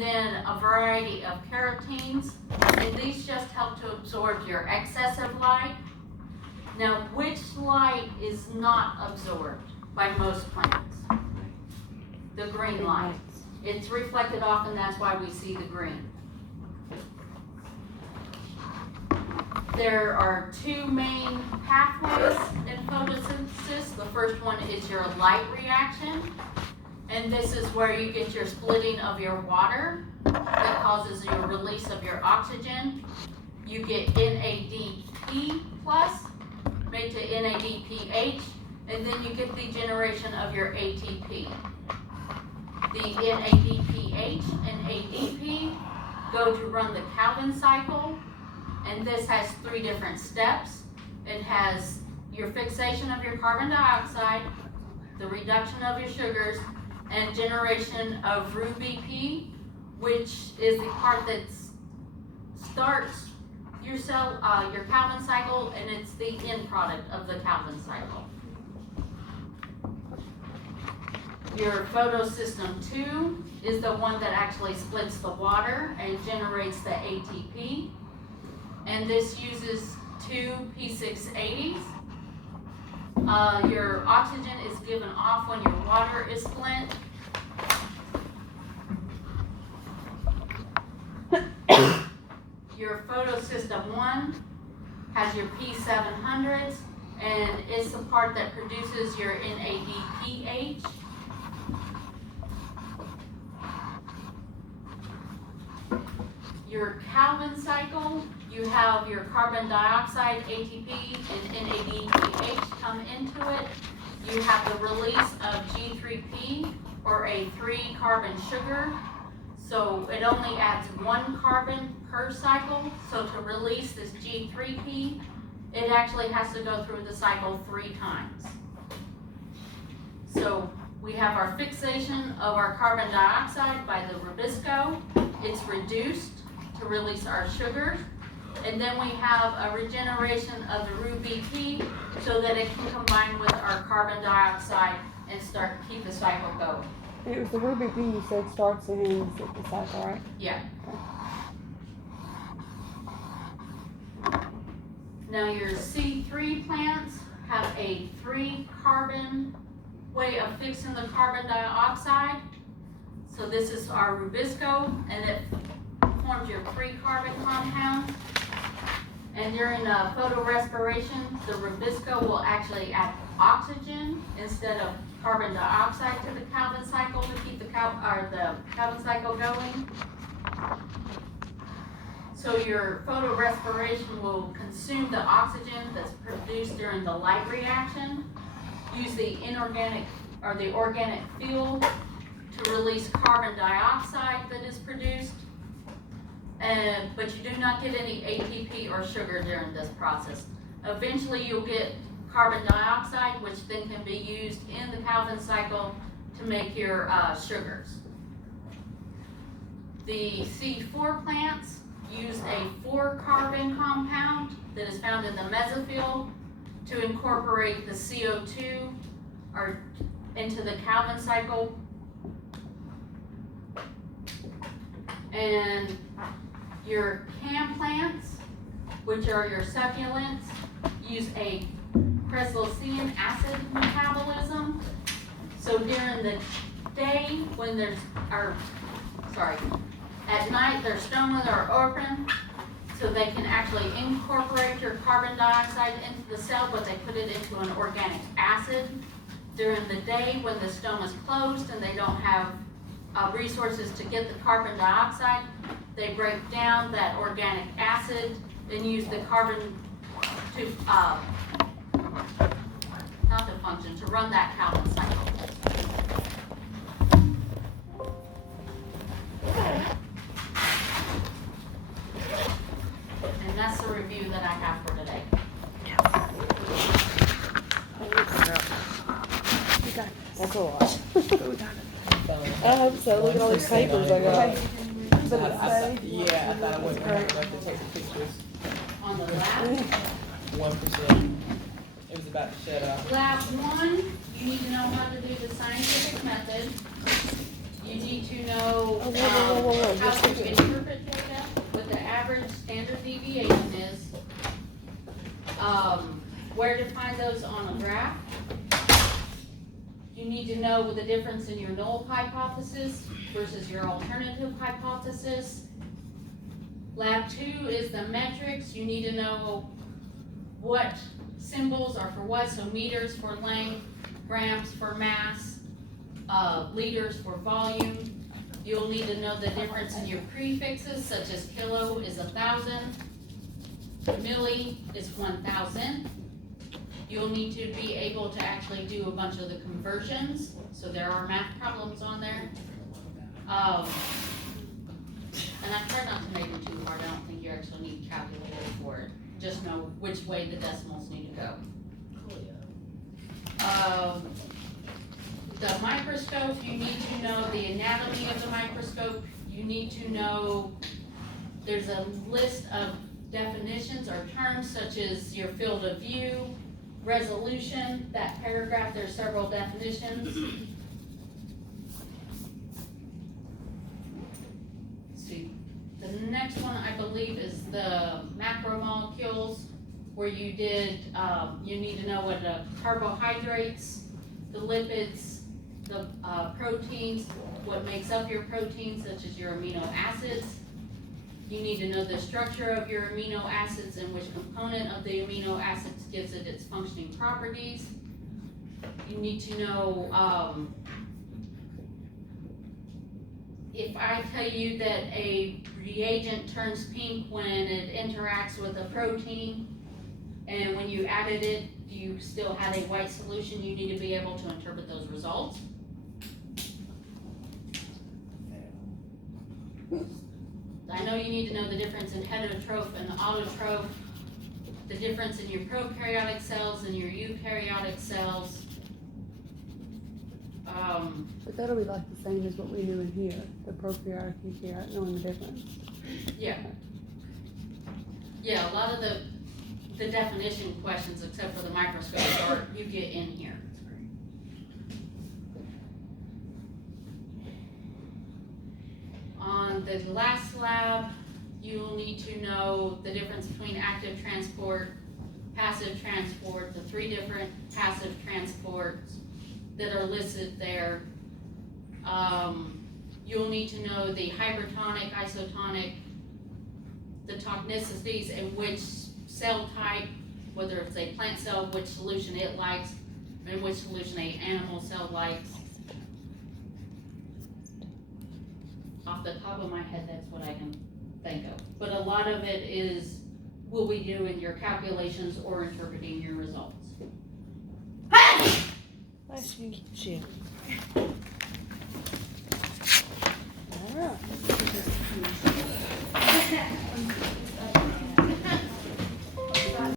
then a variety of carotenes, and these just help to absorb your excessive light. Now, which light is not absorbed by most plants? The green light. It's reflected off, and that's why we see the green. There are two main pathways in photosynthesis. The first one is your light reaction, and this is where you get your splitting of your water that causes your release of your oxygen. You get NADP plus made to NADPH, and then you get the generation of your ATP. The NADPH and ADP go to run the Calvin cycle, and this has three different steps. It has your fixation of your carbon dioxide, the reduction of your sugars, and generation of RuBP, which is the part that starts your cell, your Calvin cycle, and it's the end product of the Calvin cycle. Your photosystem 2 is the one that actually splits the water and generates the ATP. And this uses two P680s. Your oxygen is given off when your water is split. Your photosystem 1 has your P700s, and it's the part that produces your NADPH. Your Calvin cycle, you have your carbon dioxide, ATP, and NADPH come into it. You have the release of G3P, or a 3-carbon sugar. So it only adds 1 carbon per cycle. So to release this G3P, it actually has to go through the cycle 3 times. So we have our fixation of our carbon dioxide by the Rubisco. It's reduced to release our sugars. And then we have a regeneration of the RuBP so that it can combine with our carbon dioxide and start to keep the cycle going. And it was the RuBP you said starts and ends at the cycle, right? Yeah. Now your C3 plants have a 3-carbon way of fixing the carbon dioxide. So this is our Rubisco, and it forms your 3-carbon compound. And during photorespiration, the Rubisco will actually add oxygen instead of carbon dioxide to the Calvin cycle to keep the Calvin cycle going. So your photorespiration will consume the oxygen that's produced during the light reaction, use the inorganic or the organic fuel to release carbon dioxide that is produced, but you do not get any ATP or sugar during this process. Eventually you'll get carbon dioxide, which then can be used in the Calvin cycle to make your sugars. The C4 plants use a 4-carbon compound that is found in the mesophyll to incorporate the CO2 into the Calvin cycle. And your CAM plants, which are your succulents, use a cressolician acid metabolism. So during the day, when at night their stomas are open, so they can actually incorporate your carbon dioxide into the cell, but they put it into an organic acid. During the day, when the stoma is closed and they don't have resources to get the carbon dioxide, they break down that organic acid and use the carbon to, not to function, to run that Calvin cycle. And that's the review that I have for today. That's a lot. I hope so. Look at all these papers I got. I thought I wasn't gonna have to take the pictures. On the lab, 1%. It was about to shut off. lab 1, you need to know how to do the scientific method. You need to know, Oh, whoa. those on a graph. You need to know the difference in your null hypothesis versus your alternative hypothesis. Lab 2 is the metrics. You need to know what symbols are for what, so meters for length, grams for mass, liters for volume. You'll need to know the difference in your prefixes, such as kilo is 1,000, milli is 1,000. You'll need to be able to actually do a bunch of the conversions, so there are math problems on there. And I try not to make them too hard. I don't think you actually need a calculator for it. Just know which way the decimals need to go. The microscope, you need to know the anatomy of the microscope. You need to know there's a list of definitions or terms such as your field of view, resolution, that paragraph, there's several definitions. Let's see, the next one I believe is the macromolecules, where you did, you need to know what the carbohydrates, the lipids, the proteins, what makes up your proteins, such as your amino acids. You need to know the structure of your amino acids and which component of the amino acids gives it its functioning properties. You need to know, if I tell you that a reagent turns pink when it interacts with a protein, and when you added it, you still had a white solution, you need to be able to interpret those results. I know you need to know the difference in heterotroph and autotroph, the difference in your prokaryotic cells and your eukaryotic cells. But that'll be like the same as what we knew in here, the prokaryotic, eukaryotic, knowing the difference. Yeah. Yeah, a lot of the definition questions, except for the microscope, are you get in here. On the last lab, you'll need to know the difference between active transport, passive transport, the 3 different passive transports that are listed there. You'll need to know the hypertonic, isotonic, the toxicities, and which cell type, whether it's a plant cell, which solution it likes, and which solution a animal cell likes. Off the top of my head, that's what I can think of. But a lot of it is, will we do in your calculations or interpreting your results? Bless you, Jim.